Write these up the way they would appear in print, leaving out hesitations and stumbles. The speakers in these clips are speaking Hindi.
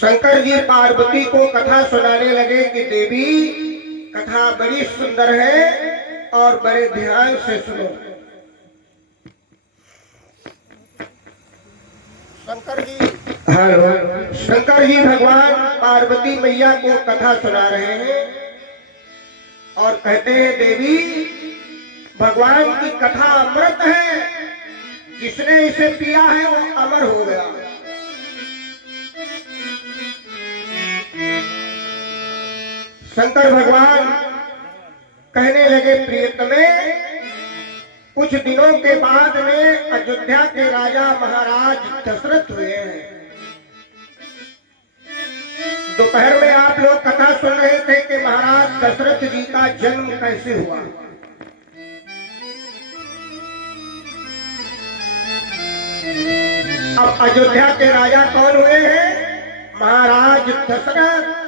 शंकर जी पार्वती को कथा सुनाने लगे कि देवी कथा बड़ी सुंदर है और बड़े ध्यान से सुनो। शंकर जी भगवान पार्वती मैया को कथा सुना रहे हैं और कहते हैं देवी भगवान की कथा अमृत है, जिसने इसे पिया है वो अमर हो गया। शंकर भगवान कहने लगे प्रियतमे, कुछ दिनों के बाद में अयोध्या के राजा महाराज दशरथ हुए हैं। दोपहर में आप लोग कथा सुन रहे थे कि महाराज दशरथ जी का जन्म कैसे हुआ। अब अयोध्या के राजा कौन हुए हैं? महाराज दशरथ।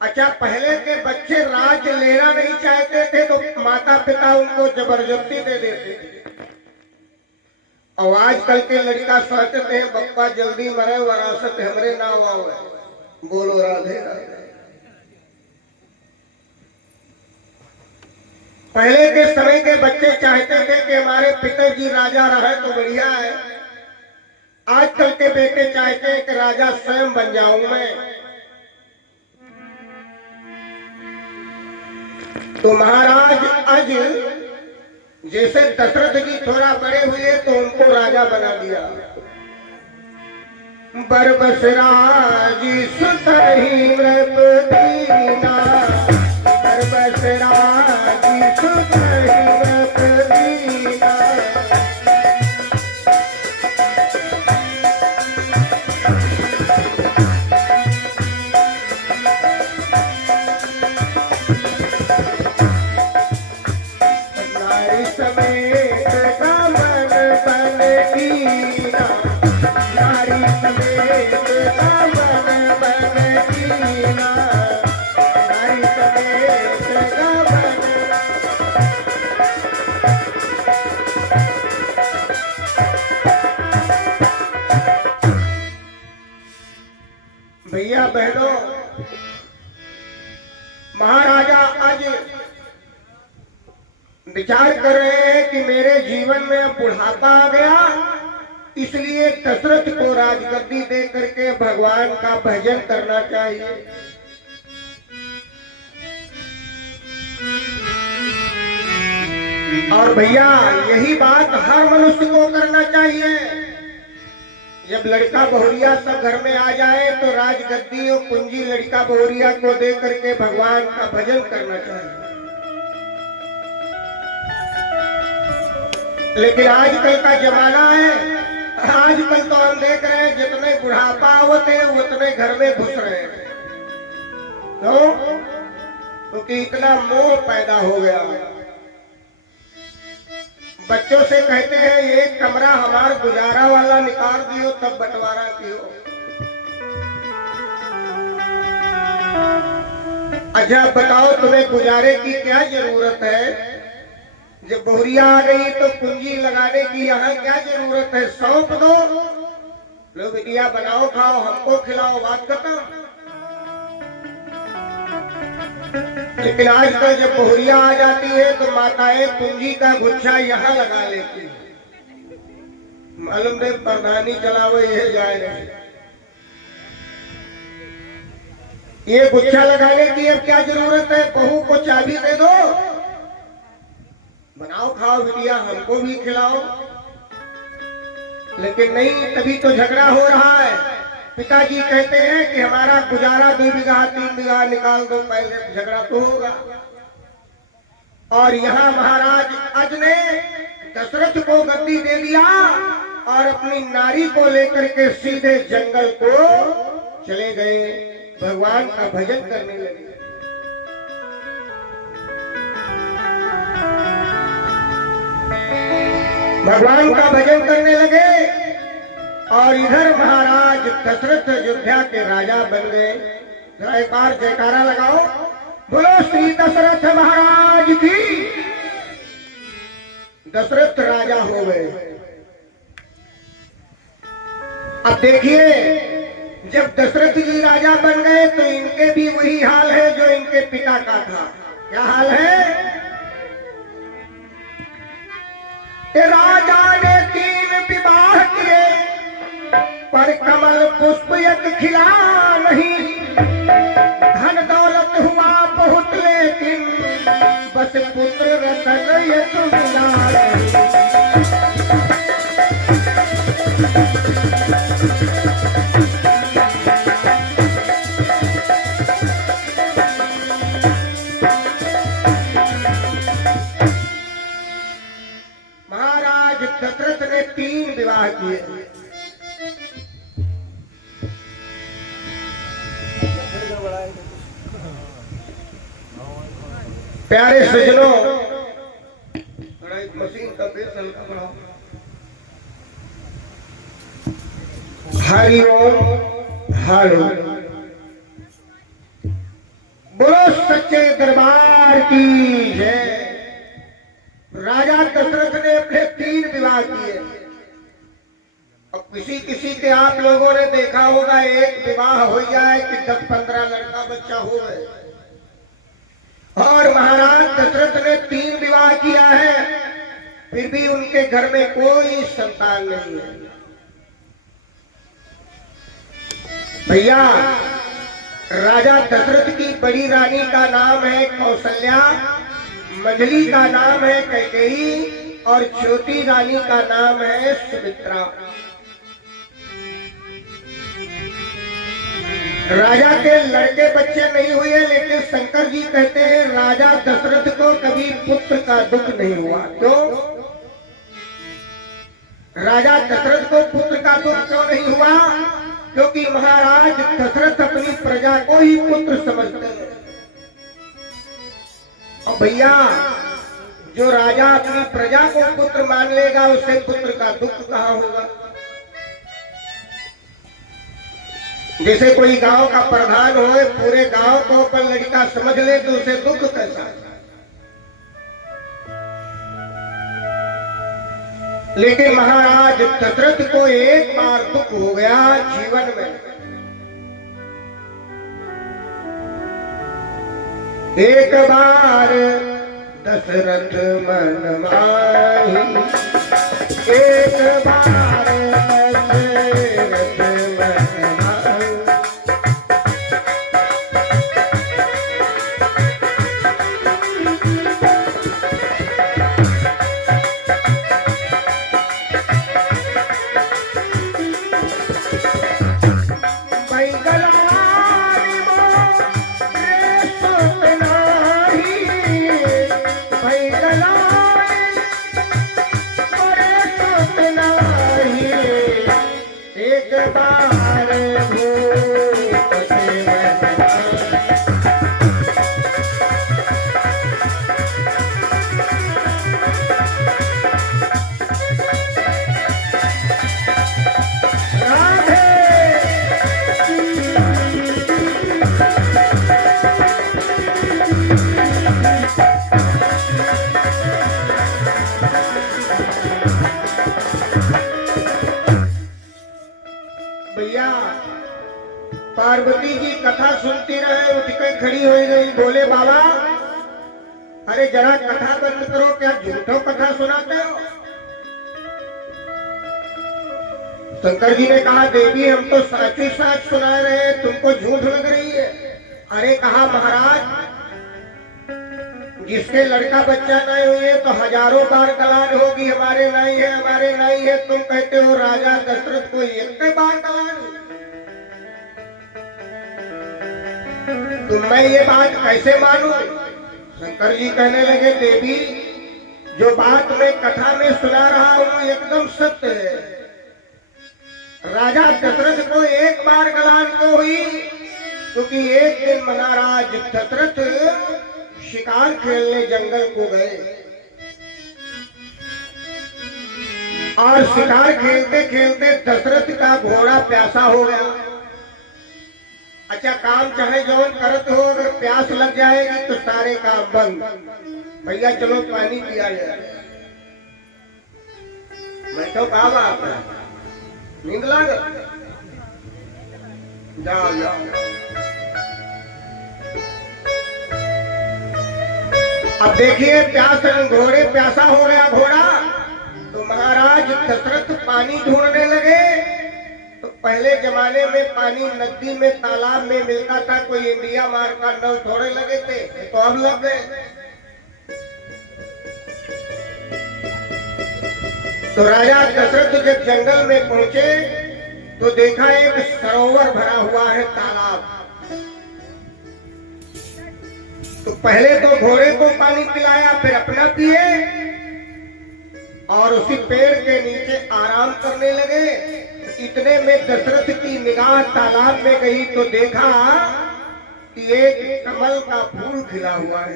अच्छा, पहले के बच्चे राज लेना नहीं चाहते थे तो माता पिता उनको जबरदस्ती दे देते थे, और आजकल के लड़का सोचते हैं बप्पा जल्दी मरे वरासत हमरे नाम आओ। बोलो राधे राधे। पहले के समय के बच्चे चाहते थे कि हमारे पिताजी राजा रहे तो बढ़िया है। आजकल के बेटे चाहते हैं कि राजा स्वयं बन जाऊं मैं। तो महाराज आज जैसे दशरथ जी थोड़ा बड़े हुए तो उनको राजा बना दिया। बरबस राज सुत ही नृपदीना, बरबस राज सुत ही नृपदीना। भैया बहनों, महाराजा आज विचार कर रहे हैं कि मेरे जीवन में बुढ़ापा आ गया, इसलिए दशरथ को राजगद्दी दे करके भगवान का भजन करना चाहिए। और भैया यही बात हर मनुष्य को करना चाहिए। जब लड़का बहुरिया सब घर में आ जाए तो राजगद्दी और कुंजी लड़का बहुरिया को दे करके भगवान का भजन करना चाहिए। लेकिन आजकल का जमाना है, आजकल तो हम देख रहे हैं जितने बुढ़ापा होते हैं उतने घर में घुस रहे हैं। क्योंकि इतना मोह पैदा हो गया। बच्चों से कहते हैं एक कमरा हमारा गुजारा वाला निकाल दियो तब बंटवारा कियो। अच्छा बताओ, तुम्हें गुजारे की क्या जरूरत है? जब बहुरिया आ गई तो कुंजी लगाने की यहाँ क्या जरूरत है? सौंप दो, लो बिटिया बनाओ खाओ हमको खिलाओ, बात खत्म। लेकिन आजकल जब बहुरिया आ जाती है तो माताएं कुंजी का गुच्छा यहाँ लगा लेती है। मालूम दे प्रधानी चलाओ यह जाए नहीं। ये गुच्छा लगाने की अब क्या जरूरत है? बहू को चाबी दे दो, बनाओ खाओ बिटिया हमको भी खिलाओ। लेकिन नहीं, तभी तो झगड़ा हो रहा है। पिताजी कहते हैं कि हमारा गुजारा 2 बीघा 3 बीघा निकाल दो, पहले झगड़ा तो होगा। और यहाँ महाराज अज ने दशरथ को गद्दी दे दिया और अपनी नारी को लेकर के सीधे जंगल को चले गए, भगवान का भजन करने लगे। भगवान का भजन करने लगे और इधर महाराज दशरथ अयोध्या के राजा बन गए। जरा एक बार जयकारा लगाओ, बोलो श्री दशरथ महाराज की। दशरथ राजा हो गए। अब देखिए जब दशरथ जी राजा बन गए तो इनके भी वही हाल है जो इनके पिता का था। क्या हाल है? कि राजा ने 3 विवाह किए पर कमल पुष्प एक खिला नहीं। धन दौलत हुआ बहुत लेकिन बस पुत्र रतन एक मिला नहीं। महाराज दशरथ ने 3 विवाह किए। प्यारे सज्जनों, मशीन का बेस हल्का बढ़ाओ। हरि ओम हरि। बोलो सच्चे दरबार की जय। राजा दशरथ ने अपने 3 विवाह किए। और किसी किसी के आप लोगों ने देखा होगा एक विवाह हो जाए कि 10-15 लड़का बच्चा हो गए। और महाराज दशरथ ने 3 विवाह किया है, फिर भी उनके घर में कोई संतान नहीं है। भैया, राजा दशरथ की बड़ी रानी का नाम है कौशल्या, मंझली का नाम है कैकेयी और छोटी रानी का नाम है सुमित्रा। राजा के लड़के बच्चे नहीं हुए, लेकिन शंकर जी कहते हैं राजा दशरथ को कभी पुत्र का दुख नहीं हुआ। क्यों? राजा दशरथ को पुत्र का दुख क्यों नहीं हुआ? क्योंकि महाराज दशरथ अपनी प्रजा को ही पुत्र समझते हैं। और भैया, जो राजा अपनी प्रजा को पुत्र मान लेगा उसे पुत्र का दुख कहाँ होगा? जैसे कोई गांव का प्रधान हो, पूरे गांव को अपन लड़का समझ ले तो उसे दुख कैसा? लेकिन महाराज दशरथ को एक बार दुख हो गया जीवन में। एक बार दशरथ मन माही, एक बार दशरथ मन माही। पार्वती जी कथा सुनती रहे, उठ के खड़ी हो गई, बोले बाबा अरे जरा कथा बंद करो, क्या झूठो कथा सुनाते हो? शंकर जी ने कहा देवी हम तो सच ही सच सुना रहे, तुमको झूठ लग रही है। अरे कहा महाराज जिसके लड़का बच्चा नहीं हुए तो हजारों बार गलान होगी हमारे नहीं है, हमारे नहीं है। तुम कहते हो राजा दशरथ को एक बार गलान। तो मैं ये बात कैसे मानूं? शंकर जी कहने लगे देवी जो बात मैं कथा में सुना रहा हूं एकदम सत्य है। राजा दशरथ को एक बार गलान क्यों हुई? क्योंकि एक दिन महाराज दशरथ शिकार खेलने जंगल को गए और शिकार खेलते खेलते दशरथ का घोड़ा प्यासा हो गया। अच्छा काम चाहे जौन करत हो, अगर प्यास लग जाएगी तो सारे काम बंद। भैया चलो पानी पिया जाए। बैठो कहा बात है, नींद लाग। जाओ जाओ। अब देखिए प्यास घोड़े प्यासा हो गया घोड़ा, तो महाराज दशरथ पानी ढूंढने लगे। तो पहले जमाने में पानी नदी में तालाब में मिलता था, कोई इंडिया मार का नल थोड़े लगे थे, तो अब लग गए। तो राजा दशरथ जब जंगल में पहुंचे तो देखा एक सरोवर भरा हुआ है, तालाब। तो पहले तो घोड़े को पानी पिलाया, फिर अपना पिए और उसी पेड़ के नीचे आराम करने लगे। इतने में दशरथ की निगाह तालाब में गई तो देखा कि एक कमल का फूल खिला हुआ है,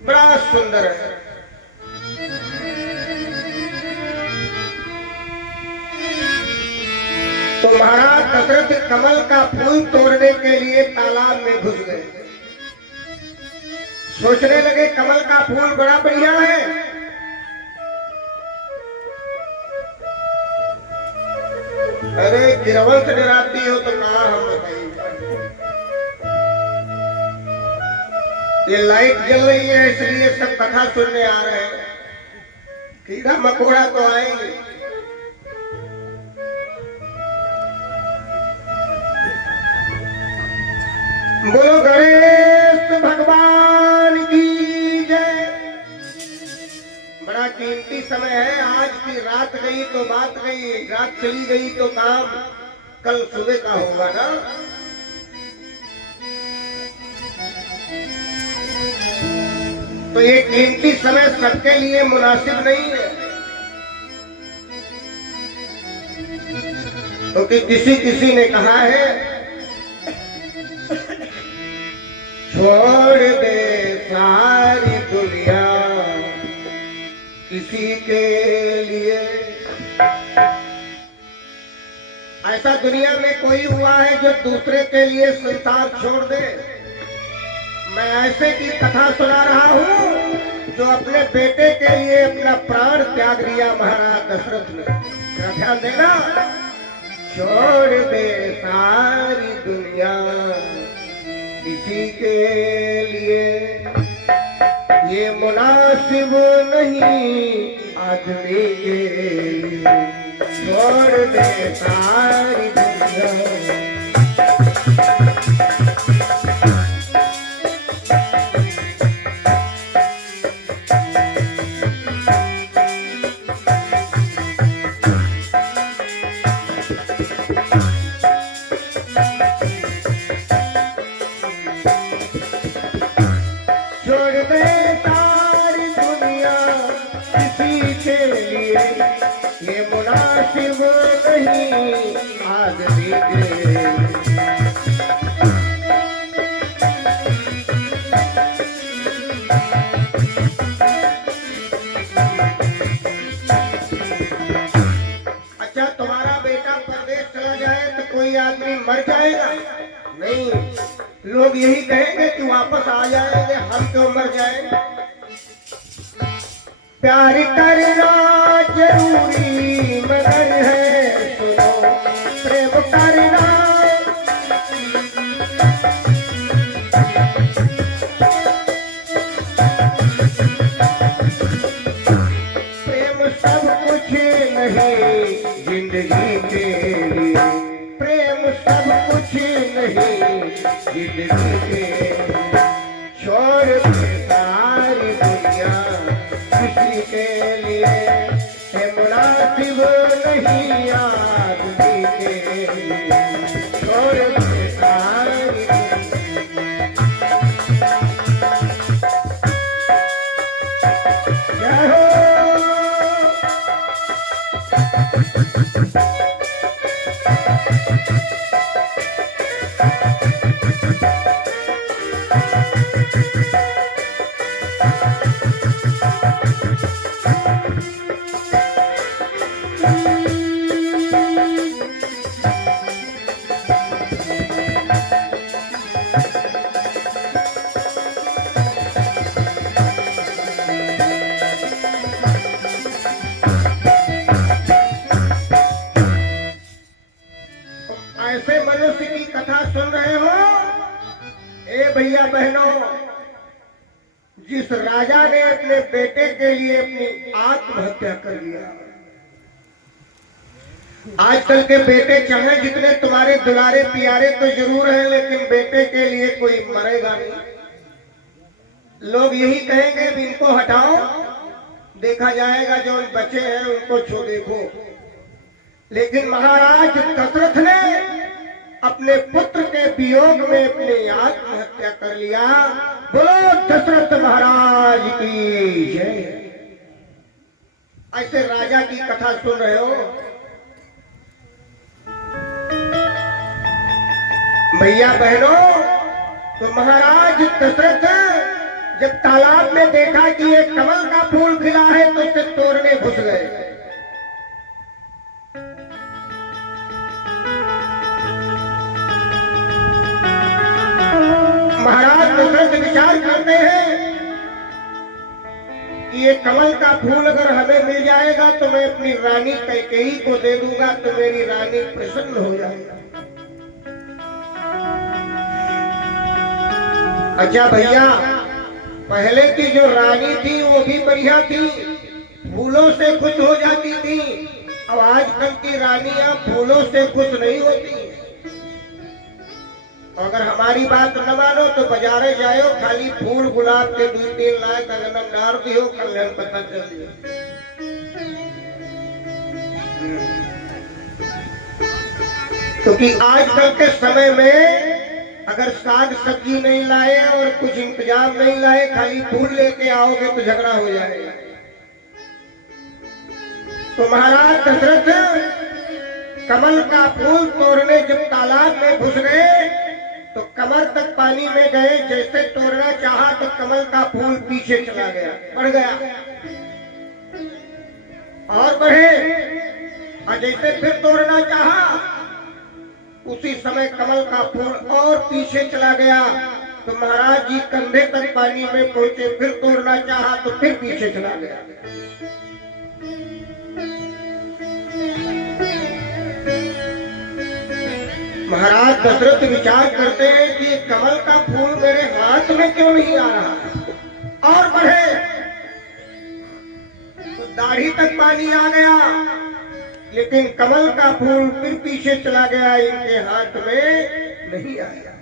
बड़ा सुंदर है। तो महाराज दशरथ कमल का फूल तोड़ने के लिए तालाब में घुस गए। सोचने लगे कमल का फूल बड़ा बढ़िया है, अरे गिरवल से डराती हो तो कहा हम बताइए। ये लाइट जल रही है इसलिए सब कथा सुनने आ रहे हैं, कीड़ा मकोड़ा तो आएंगे। बोलो गणेश भगवान की जय। बड़ा कीमती समय है, आज की रात गई तो बात गई, रात चली गई तो काम कल सुबह का होगा ना। तो ये कीमती समय सबके लिए मुनासिब नहीं है, क्योंकि किसी ने कहा है छोड़ दे सारी दुनिया किसी के लिए। ऐसा दुनिया में कोई हुआ है जो दूसरे के लिए संसार छोड़ दे? मैं ऐसे की कथा सुना रहा हूँ जो अपने बेटे के लिए अपना प्राण त्याग दिया महाराज दशरथ ने। ध्यान देना, छोड़ दे सारी दुनिया किसी के लिए, ये मुनासिब नहीं आदमी के लिए। छोड़ दे सारी दुनिया। ये मुनासिब नहीं आदमी के। अच्छा, तुम्हारा बेटा परदेश चला जाए तो कोई आदमी मर जाएगा? नहीं, लोग यही कहेंगे कि वापस आ जाएंगे, हम क्यों मर जाएंगे। प्यार करना जरूरी मगर है, सुनो प्रेम करना। प्रेम सब कुछ नहीं जिंदगी के लिए, प्रेम सब कुछ नहीं जिंदगी के लिए। छोड़ दे सारी दुनिया किसी के लिए, है मुनासिब नहीं आदमी के लिए। छोड़ दे सारी जय हो। ऐसे मनुष्य की कथा सुन रहे हो, ए भैया बहनों, जिस राजा ने अपने बेटे के लिए अपनी आत्महत्या कर लिया। आजकल के बेटे चाहे जितने तुम्हारे दुलारे प्यारे तो जरूर हैं, लेकिन बेटे के लिए कोई मरेगा नहीं। लोग यही कहेंगे भी इनको हटाओ, देखा जाएगा जो बचे हैं उनको छो देखो। लेकिन महाराज दशरथ ने अपने पुत्र के वियोग में अपनी आत्महत्या कर लिया। बोलो दशरथ महाराज की जय। ऐसे राजा की कथा सुन रहे हो भैया बहनों। तो महाराज दशरथ जब तालाब में देखा कि एक कमल का फूल खिला है तो उसे तोड़ने घुस गए। महाराज दशरथ विचार करते हैं कि ये कमल का फूल अगर हमें मिल जाएगा तो मैं अपनी रानी कैकेयी को दे दूंगा तो मेरी रानी प्रसन्न हो जाएगी। अच्छा भैया, पहले की जो रानी थी वो भी बढ़िया थी, फूलों से खुश हो जाती थी। अब आजकल की रानियां फूलों से खुश नहीं होती। अगर हमारी बात न मानो तो बाजारे जाओ, खाली फूल गुलाब के 2-3 लाख अगर डाल दियो, कल्याण पता चल दियो। क्योंकि आजकल के समय में अगर साग सब्जी नहीं लाए और कुछ इंतजाम नहीं लाए, खाली फूल लेके आओगे तो झगड़ा हो जाएगा। तो महाराज दशरथ कमल का फूल तोड़ने जब तालाब में घुस गए तो कमर तक पानी में गए। जैसे तोड़ना चाहा तो कमल का फूल पीछे चला गया, बढ़ गया और बढ़े। और जैसे फिर तोड़ना चाहा उसी समय कमल का फूल और पीछे चला गया। तो महाराज जी कंधे तक पानी में पहुंचे, फिर तोड़ना चाहा तो फिर पीछे चला गया। महाराज दशरथ विचार करते हैं कि कमल का फूल मेरे हाथ में क्यों नहीं आ रहा, और बढ़े तो दाढ़ी तक पानी आ गया, लेकिन कमल का फूल फिर पीछे चला गया, इनके हाथ में नहीं आया।